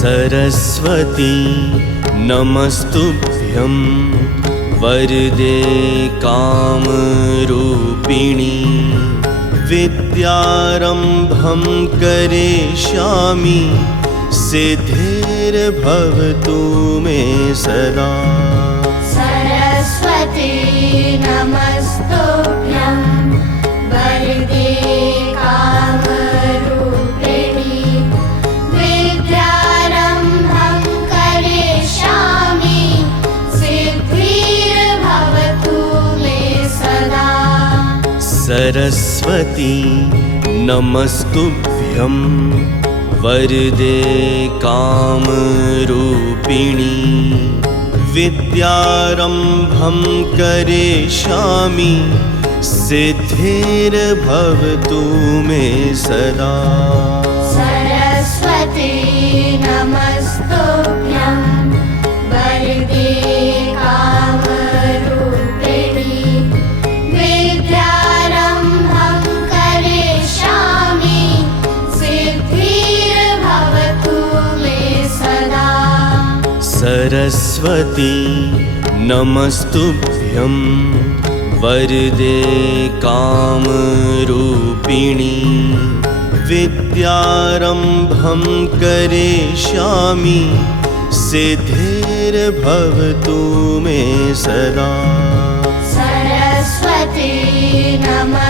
सरस्वती नमस्तुभ्यं वरदे कामरूपिणी विद्यारम्भं करिष्यामि सिद्धिर्भवतु मे सदा। सरस्वती नमस्तुभ्यं वरदे कामरूपिणी विद्यारम्भं करिष्यामि सिद्धिर्भवतु मे सदा। सरस्वती नमस्तुभ्यं वरदे कामरूपिणी विद्यारम्भं करिष्यामि सिद्धिर्भवतु मे सदा। सरस्वती नमस्तुभ्यं वरदे कामरूपिणी विद्यारम्भं करिष्यामि सिद्धिर्भवतु मे सदा। सरस्वती नमस्तुभ्यं वरदे कामरूपिणी विद्यारम्भं करिष्यामि सिद्धिर्भवतु मे सदा। सरस्वती नमस्तुभ्यं